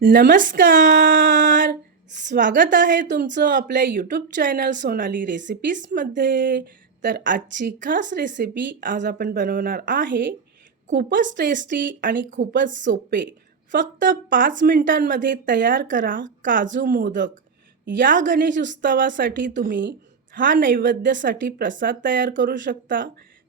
नमस्कार! स्वागत आहे तुमचं आपल्या यूट्यूब चॅनल सोनाली रेसिपीजमध्ये तर आजची खास रेसिपी आज आपण बनवणार आहे. खूपच टेस्टी आणि खूपच सोपे. फक्त पाच मिनटांमध्ये तयार करा काजू मोदक. या गणेश उत्सवासाठी तुम्ही हा नैवेद्यासाठी प्रसाद तयार करू शकता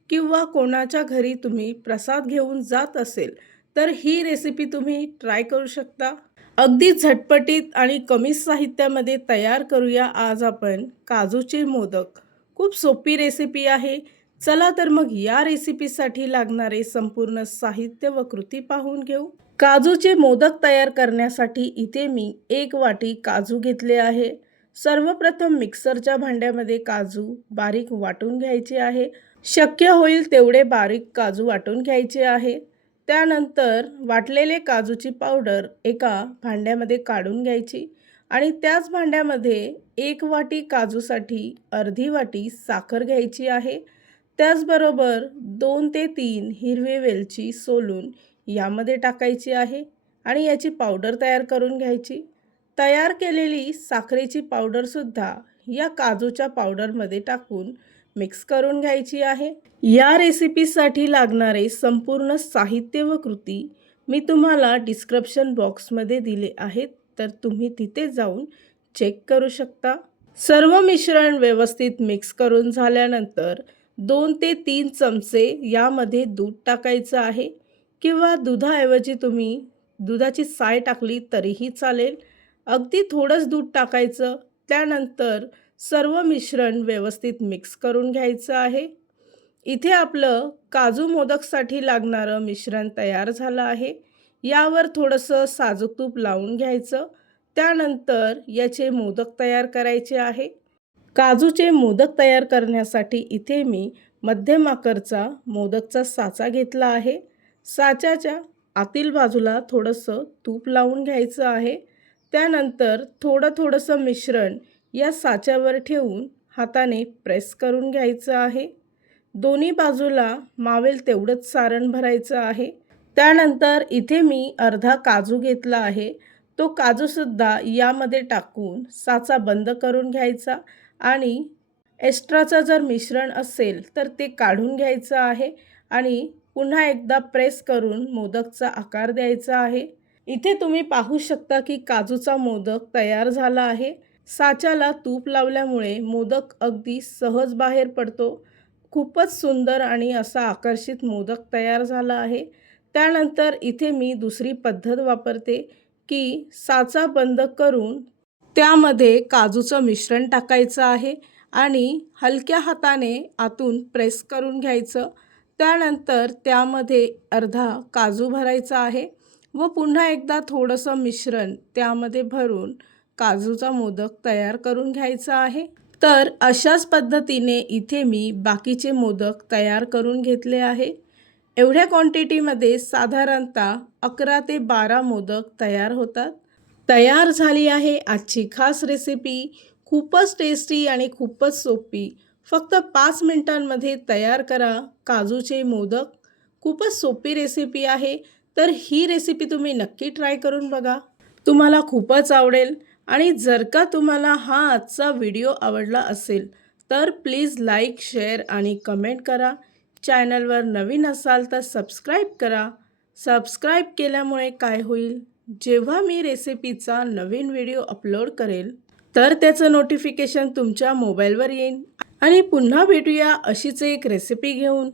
किंवा कोणाच्या घरी तुम्ही प्रसाद घेऊन जात असेल तर ही रेसिपी तुम्ही ट्राय करू शकता. अगदी झटपटीत आणि कमी साहित्यामध्ये तयार करूया आज आपण काजूचे मोदक. खूप सोपी रेसिपी आहे. चला तर मग या रेसिपीसाठी लागणारे संपूर्ण साहित्य व कृती पाहून घेऊ. काजूचे मोदक तयार करण्यासाठी इथे मी एक वाटी काजू घेतले आहे. सर्वप्रथम मिक्सरच्या भांड्यामध्ये काजू बारीक वाटून घ्यायचे आहे. शक्य होईल तेवढे बारीक काजू वाटून घ्यायचे आहे. त्यानंतर वाटलेले काजूची पावडर एका भांड्यामध्ये काढून घ्यायची आणि त्याच भांड्यामध्ये एक वाटी काजूसाठी अर्धी वाटी साखर घ्यायची आहे. त्याचबरोबर दोन ते तीन हिरवे वेलची सोलून यामध्ये टाकायची आहे आणि याची पावडर तयार करून घ्यायची. तयार केलेली साखरेची पावडरसुद्धा या काजूच्या पावडरमध्ये टाकून मिक्स करून घ्यायची आहे. या रेसिपीसाठी लागणारे संपूर्ण साहित्य व कृती मी तुम्हाला डिस्क्रिप्शन बॉक्समध्ये दिले आहेत तर तुम्ही तिथे जाऊन चेक करू शकता. सर्व मिश्रण व्यवस्थित मिक्स करून झाल्यानंतर दोन ते तीन चमचे यामध्ये दूध टाकायचं आहे किंवा दुधाऐवजी तुम्ही दुधाची साय टाकली तरीही चालेल. अगदी थोडंच दूध टाकायचं त्यानंतर सर्व मिश्रण व्यवस्थित मिक्स करून घ्यायचं आहे. इथे आपलं काजू मोदकसाठी लागणारं मिश्रण तयार झालं आहे. यावर थोडंसं साजूक तूप लावून घ्यायचं. त्यानंतर याचे मोदक तयार करायचे आहे. काजूचे मोदक तयार करण्यासाठी इथे मी मध्यम आकारचा मोदकचा साचा घेतला आहे. साच्याच्या आतील बाजूला थोडंसं तूप लावून घ्यायचं आहे. त्यानंतर थोडं थोडंसं मिश्रण या साच्यावर ठेवून हाताने प्रेस करून घ्यायचं आहे. दोन्ही बाजूला मावेल तेवढंच सारण भरायचं आहे. त्यानंतर इथे मी अर्धा काजू घेतला आहे. तो काजूसुद्धा यामध्ये टाकून साचा बंद करून घ्यायचा आणि एक्स्ट्राचं जर मिश्रण असेल तर ते काढून घ्यायचं आहे आणि पुन्हा एकदा प्रेस करून मोदकचा आकार द्यायचा आहे. इथे तुम्ही पाहू शकता की काजूचा मोदक तयार झाला आहे. साच्याला तूप लावल्यामुळे मोदक अगदी सहज बाहेर पडतो. खूपच सुंदर आणि असा आकर्षित मोदक तयार झाला आहे. त्यानंतर इथे मी दुसरी पद्धत वापरते की साचा बंद करून त्यामध्ये काजूचं मिश्रण टाकायचं आहे आणि हलक्या हाताने आतून प्रेस करून घ्यायचं. त्यानंतर त्यामध्ये अर्धा काजू भरायचा आहे व पुन्हा एकदा थोडंसं मिश्रण त्यामध्ये भरून काजूचा मोदक तयार करून घ्यायचा आहे. तर अशाच पद्धतीने इथे मी बाकीचे मोदक तयार करून घेतले आहे. एवढ्या क्वांटिटीमध्ये साधारणतः अकरा ते बारा मोदक तयार होतात. तयार झाली आहे आजची खास रेसिपी खूपच टेस्टी आणि खूपच सोपी. फक्त पाच मिनटांमध्ये तयार करा काजूचे मोदक. खूपच सोपी रेसिपी आहे. तर ही रेसिपी तुम्ही नक्की ट्राय करून बघा. तुम्हाला खूपच आवडेल. आणि जर का तुम्हाला हा आजचा व्हिडिओ आवडला असेल तर प्लीज लाईक शेअर आणि कमेंट करा. चॅनलवर नवीन असाल तर सबस्क्राईब करा. सबस्क्राईब केल्यामुळे काय होईल? जेव्हा मी रेसिपीचा नवीन व्हिडिओ अपलोड करेल तर त्याचं नोटिफिकेशन तुमच्या मोबाईलवर येईल आणि पुन्हा भेटूया अशीच एक रेसिपी घेऊन.